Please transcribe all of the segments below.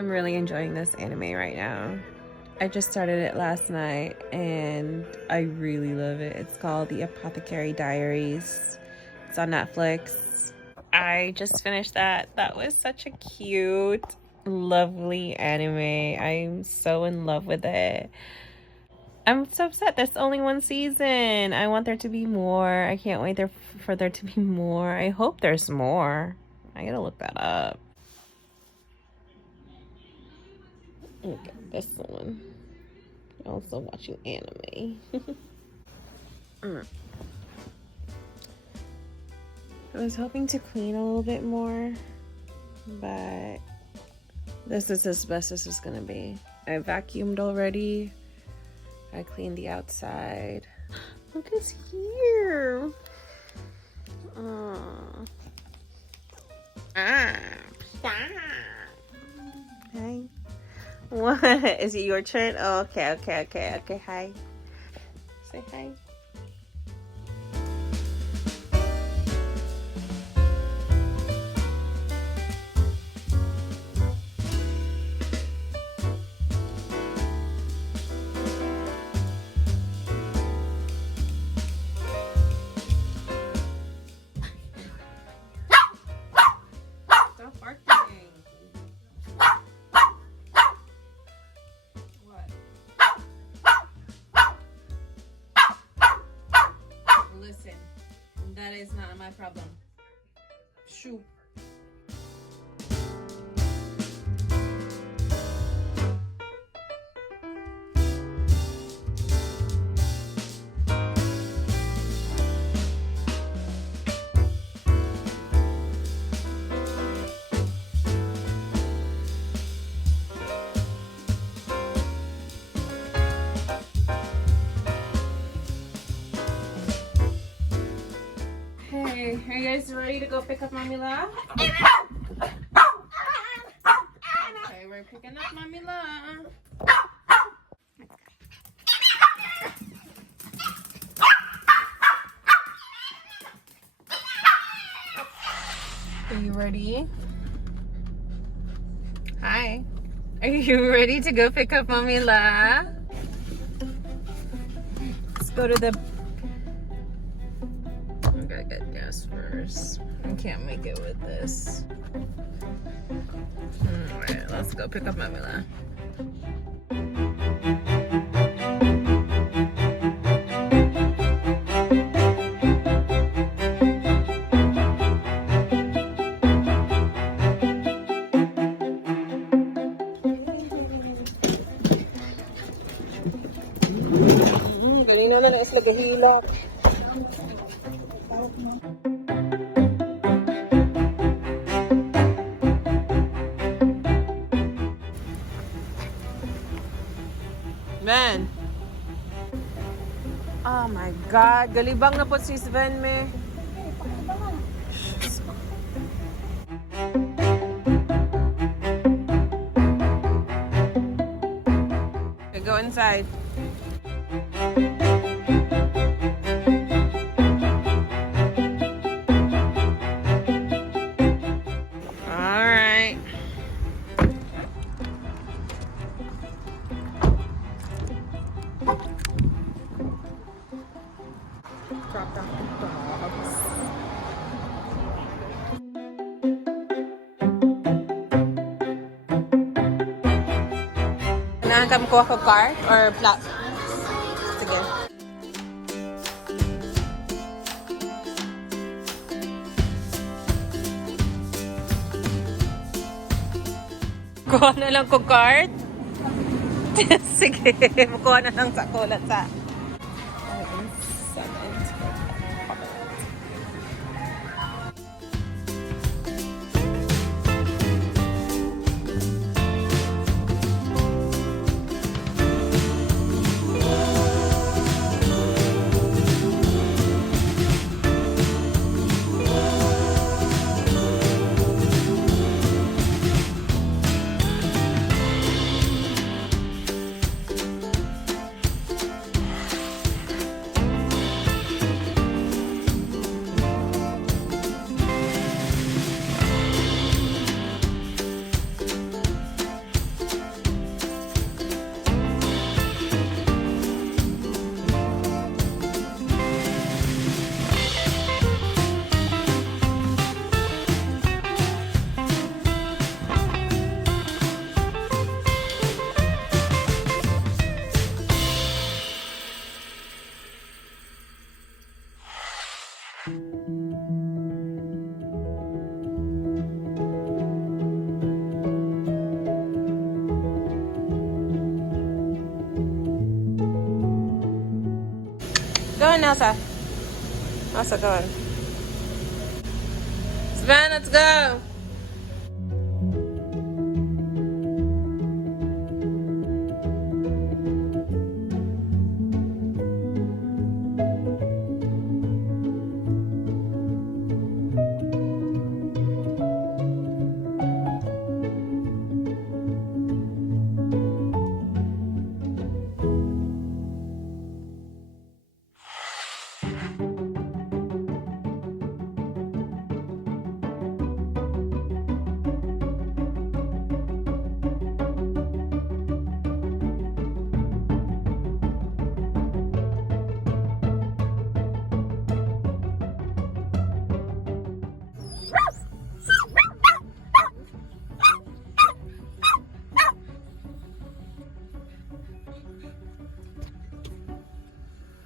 I'm really enjoying this anime right now. I just started it last night and I really love it. It's called The Apothecary Diaries. It's on Netflix. I just finished that. That was such a cute, lovely anime. I'm so in love with it. I'm so upset there's only one season. I want there to be more. I can't wait for there to be more. I hope there's more. I gotta look that up. Okay, this one. Also watching anime. I was hoping to clean a little bit more, but this is as best as it's gonna be. I vacuumed already. I cleaned the outside. Look, it's here. Hi. What? Is it your turn? Oh, okay. Hi. Say hi. Stop barking. What? Listen, that is not my problem. Shoo. Hey, are you guys ready to go pick up Mommy La? Okay, we're picking up Mommy La. Are you ready? Hi. Are you ready to go pick up Mommy La? Let's go to the... I gotta get gas first. I can't make it with this. Alright, let's go pick up Mommy La. Ganina na isla gahilak. Man. Oh my God. Galibang na po si Sven, me. Okay, go inside. All right. Drop off the dogs. Nakakam ko ako cart or plat? Sige. Kuha na lang ko card? Sige, kuha na lang sa kulat sa... Elsa. Elsa, go on. Savannah, let's go.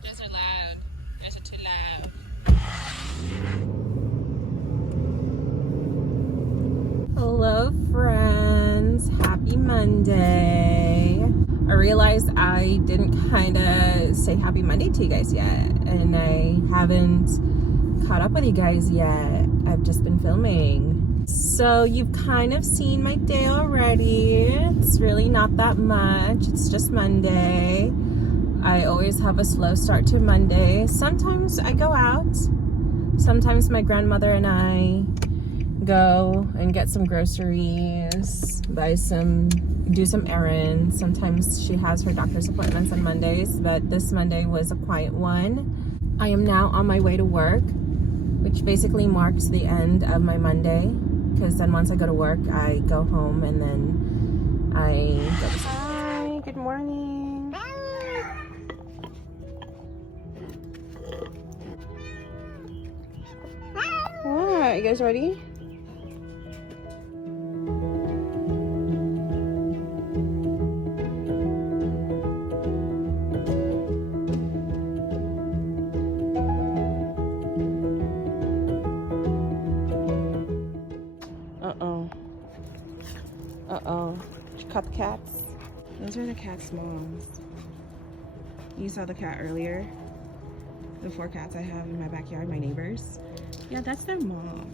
Those are loud. Those are too loud. Hello, friends. Happy Monday. I realized I didn't kind of say happy Monday to you guys yet, and I haven't caught up with you guys yet. I've just been filming. So you've kind of seen my day already. It's really not that much. It's just Monday. I always have a slow start to Monday. Sometimes I go out. Sometimes my grandmother and I go and get some groceries, do some errands. Sometimes she has her doctor's appointments on Mondays, but this Monday was a quiet one. I am now on my way to work, which basically marks the end of my Monday, because then once I go to work, I go home and then I go to sleep. Hi, good morning. What? You guys ready? Uh-oh. Uh-oh. Did you cut the cats? Those are the cat's moms. You saw the cat earlier? The 4 cats I have in my backyard, my neighbors. Yeah, that's their mom.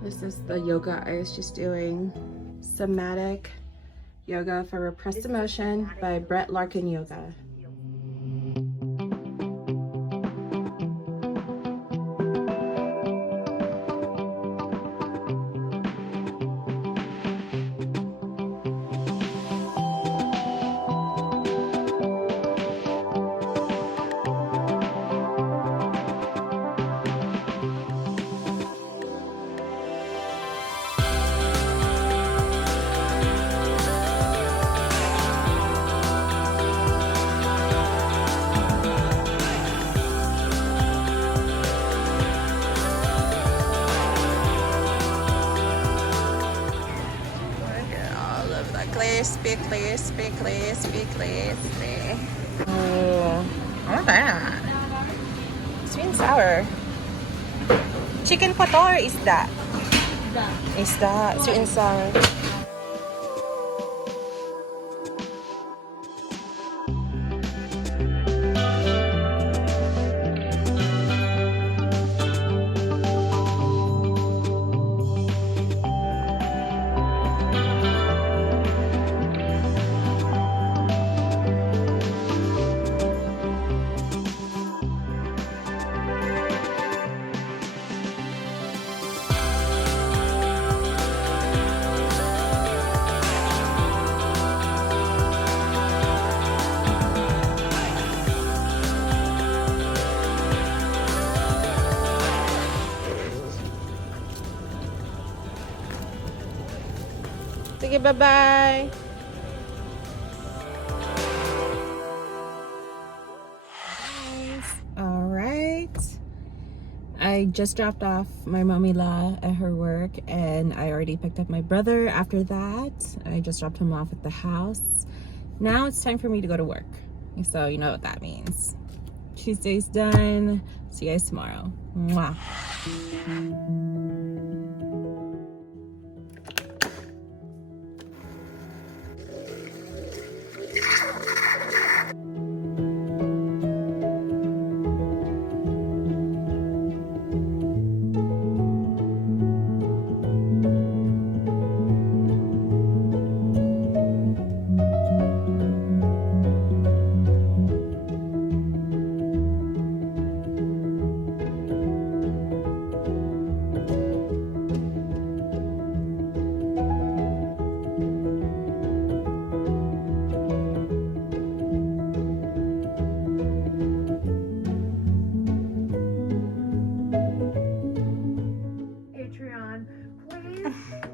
This is the yoga I was just doing. Somatic Yoga for Repressed Emotion by Brett Larkin Yoga. crispy, crispy, crispy. Oh, I want that. Sweet and sour. Chicken pot or isda? Isda, sweet and sour. Sige, bye-bye. All right. I just dropped off my mommy-la at her work, and I already picked up my brother after that. I just dropped him off at the house. Now it's time for me to go to work. So you know what that means. Tuesday's done. See you guys tomorrow. Mwah.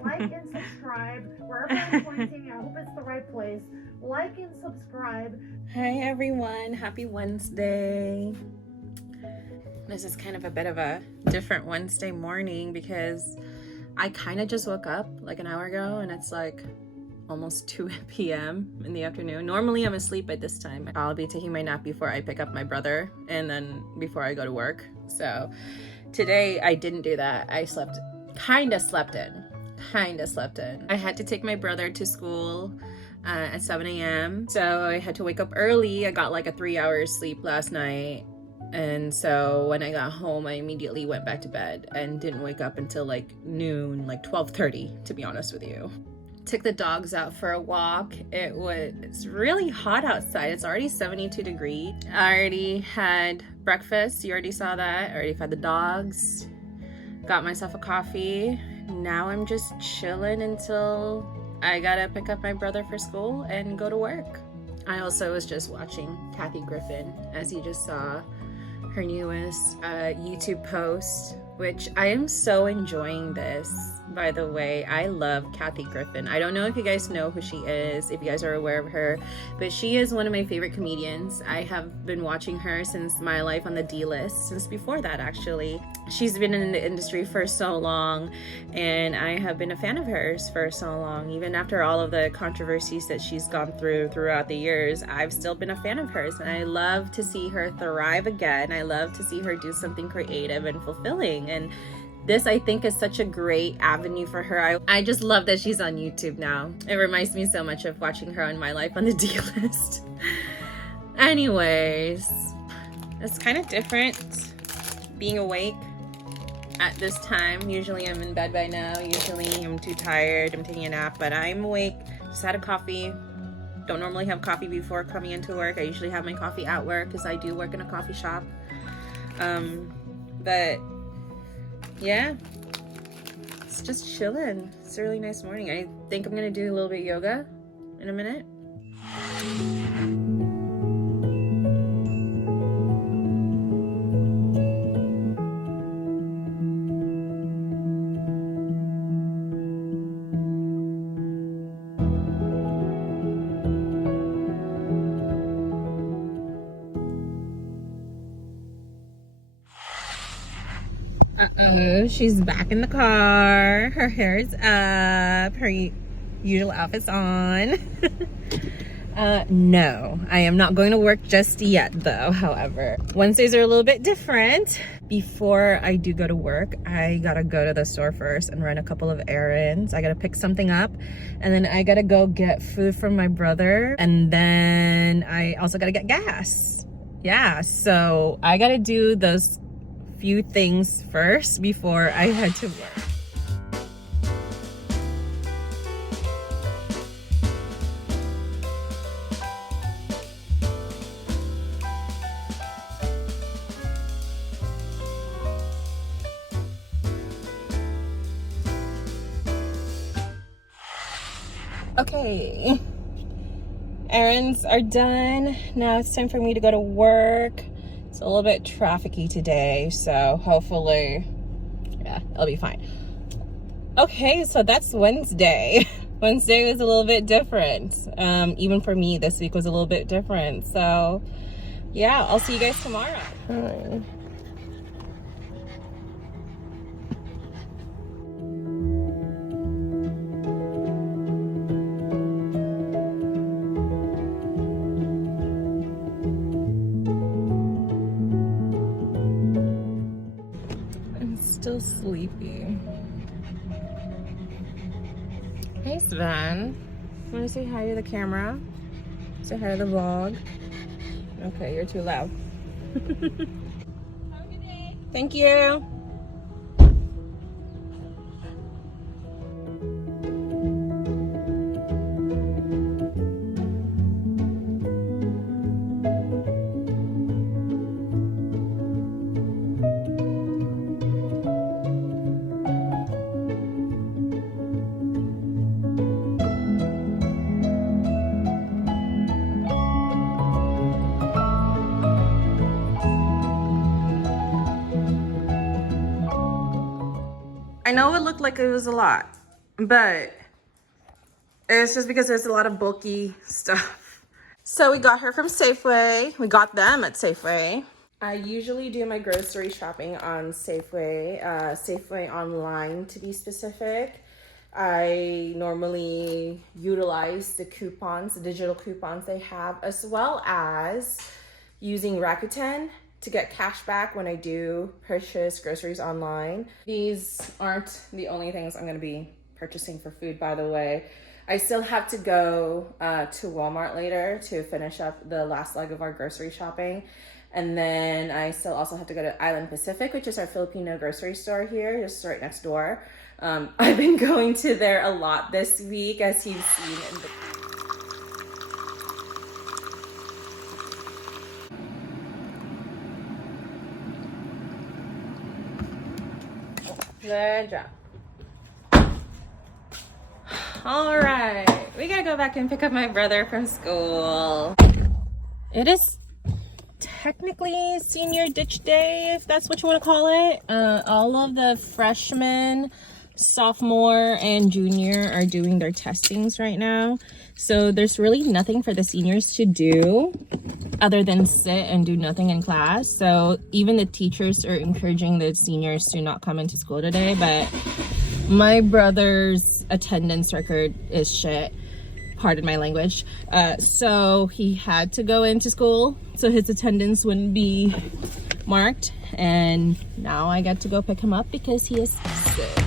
Like and subscribe wherever I'm pointing. I hope it's the right place. Like and subscribe. Hi everyone, happy Wednesday. This is kind of a bit of a different Wednesday morning because I kind of just woke up like an hour ago and it's like almost 2 p.m. in the afternoon. Normally I'm asleep by this time. I'll be taking my nap before I pick up my brother and then before I go to work. So today I didn't do that. I kind of slept in. I had to take my brother to school at 7 a.m. So I had to wake up early. I got like a 3 hours sleep last night. And so when I got home, I immediately went back to bed and didn't wake up until like noon, like 12:30, to be honest with you. Took the dogs out for a walk. It's really hot outside. It's already 72 degrees. I already had breakfast. You already saw that. I already fed the dogs. Got myself a coffee. Now I'm just chilling until I gotta pick up my brother for school and go to work. I also was just watching Kathy Griffin, as you just saw, her newest YouTube post, which I am so enjoying this, by the way. I love Kathy Griffin. I don't know if you guys know who she is, if you guys are aware of her, but she is one of my favorite comedians. I have been watching her since My Life on the D-List, since before that actually. She's been in the industry for so long, and I have been a fan of hers for so long. Even after all of the controversies that she's gone throughout the years, I've still been a fan of hers, and I love to see her thrive again. I love to see her do something creative and fulfilling, and this, I think, is such a great avenue for her. I just love that she's on YouTube now. It reminds me so much of watching her on My Life on the D-List. Anyways, it's kind of different being awake at this time. Usually I'm in bed by now. Usually I'm too tired. I'm taking a nap, but I'm awake. Just had a coffee. Don't normally have coffee before coming into work. I usually have my coffee at work because I do work in a coffee shop. But yeah, it's just chilling. It's a really nice morning. I think I'm gonna do a little bit of yoga in a minute. Uh-oh, she's back in the car. Her hair is up. usual outfits on. No, I am not going to work just yet though. However, Wednesdays are a little bit different. Before I do go to work, I gotta go to the store first and run a couple of errands. I gotta pick something up, and then I gotta go get food from my brother, and then I also gotta get gas. Yeah, so I gotta do those few things first before I head to work. Okay, errands are done. Now it's time for me to go to work. It's a little bit trafficy today, so hopefully, yeah, it'll be fine. Okay, so that's Wednesday. Wednesday was a little bit different. Even for me, this week was a little bit different. So yeah, I'll see you guys tomorrow. Hi. Still sleepy. Hey Sven, want to say hi to the camera? Say hi to the vlog. Okay, you're too loud. Have a good day. Thank you. I know it looked like it was a lot, but it's just because there's a lot of bulky stuff. So we got her from Safeway. We got them at Safeway. I usually do my grocery shopping on Safeway, Safeway online to be specific. I normally utilize the coupons, the digital coupons they have, as well as using Rakuten to get cash back when I do purchase groceries online. These aren't the only things I'm going to be purchasing for food, by the way. I still have to go to Walmart later to finish up the last leg of our grocery shopping. And then I still also have to go to Island Pacific, which is our Filipino grocery store here, just right next door. I've been going to there a lot this week, as you've seen in the good job. All right, we gotta go back and pick up my brother from school. It is technically senior ditch day, if that's what you want to call it. All of the freshmen, sophomore, and junior are doing their testings right now. So there's really nothing for the seniors to do other than sit and do nothing in class. So even the teachers are encouraging the seniors to not come into school today, but my brother's attendance record is shit. Pardon my language. So he had to go into school so his attendance wouldn't be marked. And now I get to go pick him up because he is sick.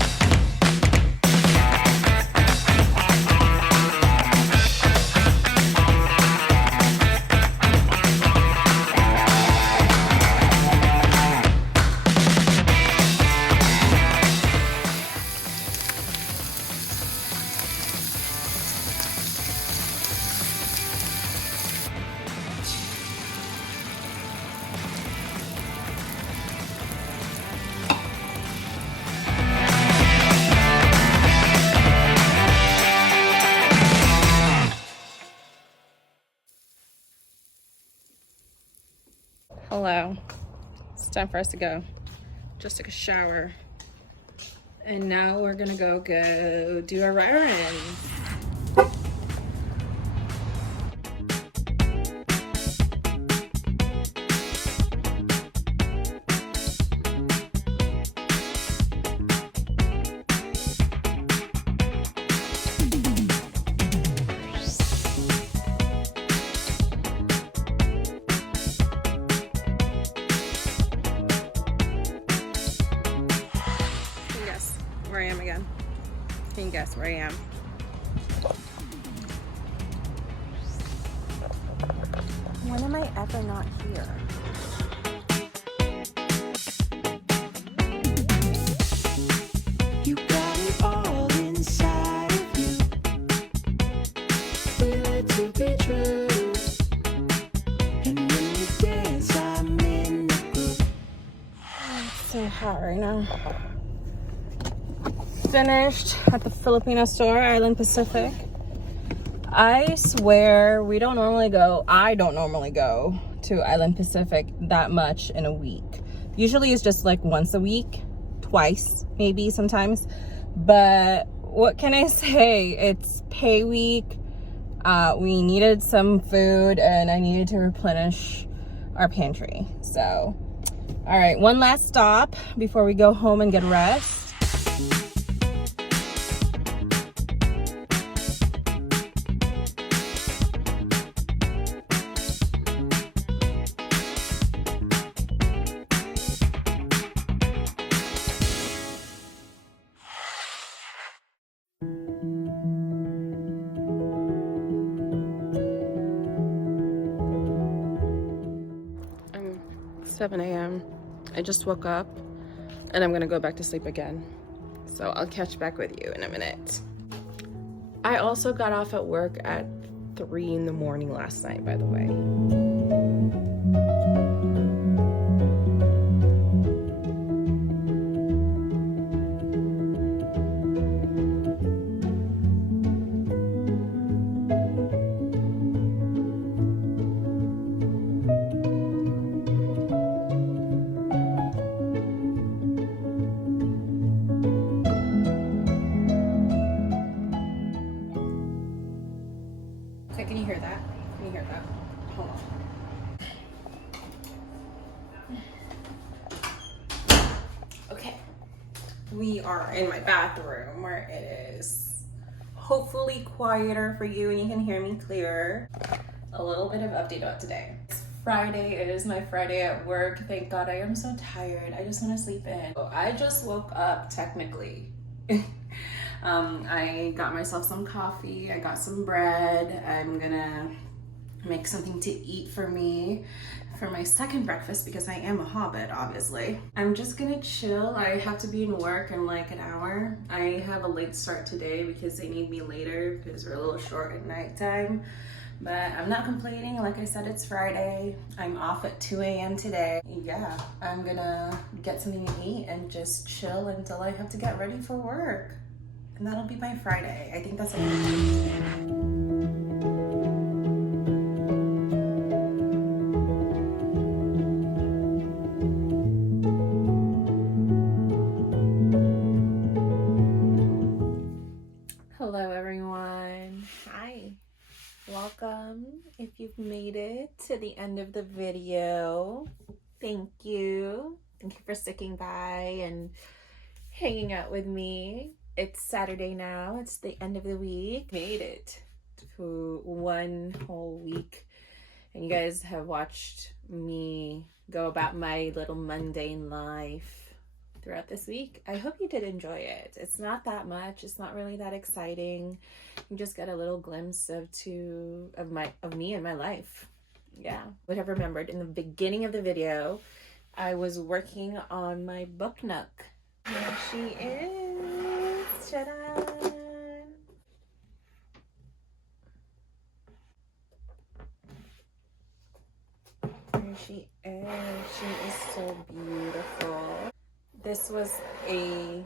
Hello, it's time for us to go. Just took a shower and now we're gonna go do our errands. where I am again. Can you guess where I am? When am I ever not here? You got it all inside of you. Feel it to be true. And when you dance, I'm in the group. It's so hot right now. Finished at the Filipino store, Island Pacific. I swear I don't normally go to Island Pacific that much in a week. Usually it's just like once a week, twice, maybe sometimes. But what can I say? It's pay week. We needed some food and I needed to replenish our pantry. So, all right, one last stop before we go home and get rest. I'm 7 a.m. I just woke up and I'm gonna go back to sleep again. So I'll catch back with you in a minute. I also got off at work at 3 in the morning last night, by the way. Okay, can you hear that? Can you hear that? Hold on. Okay. We are in my bathroom where it is hopefully quieter for you and you can hear me clearer. A little bit of update about today. It's Friday. It is my Friday at work. Thank God. I am so tired. I just want to sleep in. So I just woke up technically. I got myself some coffee. I got some bread. I'm gonna make something to eat for me for my second breakfast because I am a hobbit, obviously. I'm just gonna chill. I have to be in work in like an hour. I have a late start today because they need me later because we're a little short at nighttime. But I'm not complaining. Like I said, it's Friday. I'm off at 2 a.m. today. Yeah, I'm gonna get something to eat and just chill until I have to get ready for work. And that'll be my Friday. I think that's a good thing. Hello everyone. Hi. Welcome. If you've made it to the end of the video, thank you. Thank you for sticking by and hanging out with me. It's Saturday now. It's the end of the week. Made it to one whole week. And you guys have watched me go about my little mundane life throughout this week. I hope you did enjoy it. It's not that much. It's not really that exciting. You just get a little glimpse of me and my life. Yeah. Would have remembered in the beginning of the video, I was working on my book nook. Here she is. Ta-da! There she is. She is so beautiful. This was a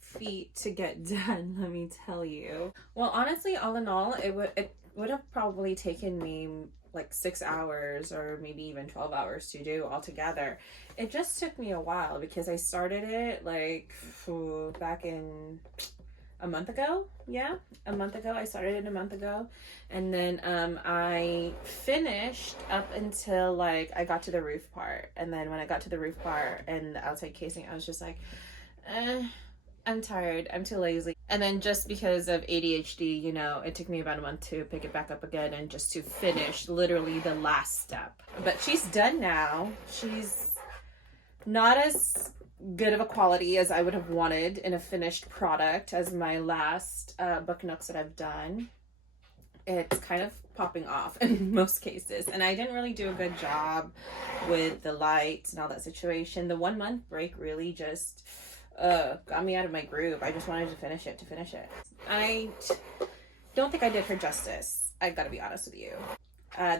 feat to get done, let me tell you. Well, honestly, all in all, it would have probably taken me like 6 hours or maybe even 12 hours to do altogether. It just took me a while because I started it like back in a month ago. Yeah, a month ago. I started it a month ago. And then I finished up until like I got to the roof part. And then when I got to the roof part and the outside casing, I was just like, I'm tired. I'm too lazy. And then just because of ADHD, you know, it took me about a month to pick it back up again and just to finish literally the last step. But she's done now. She's not as good of a quality as I would have wanted in a finished product as my last book nooks that I've done. It's kind of popping off in most cases, and I didn't really do a good job with the lights and all that situation. The 1 month break really just got me out of my groove. I just wanted to finish it. I don't think I did her justice. I gotta be honest with you.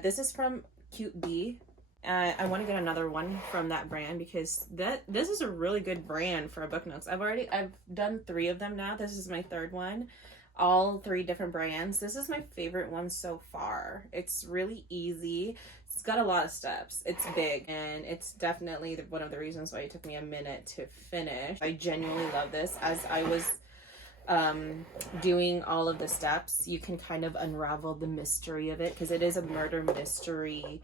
This is from Cute Bee. I want to get another one from that brand because this is a really good brand for a book nooks. I've done 3 of them now. This is my 3rd one. All 3 different brands. This is my favorite one so far. It's really easy. It's got a lot of steps. It's big, and it's definitely one of the reasons why it took me a minute to finish. I genuinely love this. As I was doing all of the steps, you can kind of unravel the mystery of it because it is a murder mystery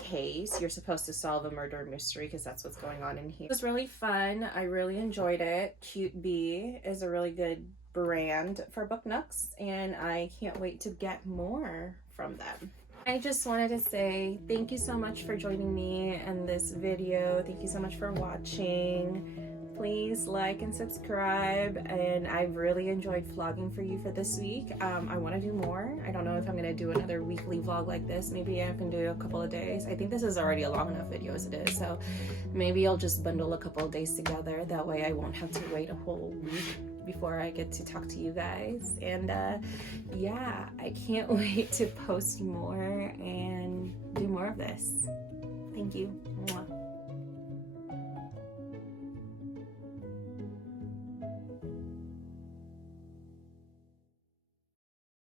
case. You're supposed to solve a murder mystery because that's what's going on in here. It was really fun. I really enjoyed it. Cute Bee is a really good brand for book nooks, and I can't wait to get more from them. I just wanted to say thank you so much for joining me in this video. Thank you so much for watching. Please like and subscribe, and I've really enjoyed vlogging for you for this week. I want to do more. I don't know if I'm gonna do another weekly vlog like this. Maybe I can do a couple of days. I think this is already a long enough video as it is, so maybe I'll just bundle a couple of days together. That way I won't have to wait a whole week before I get to talk to you guys. And yeah, I can't wait to post more and do more of this. Thank you. Mwah.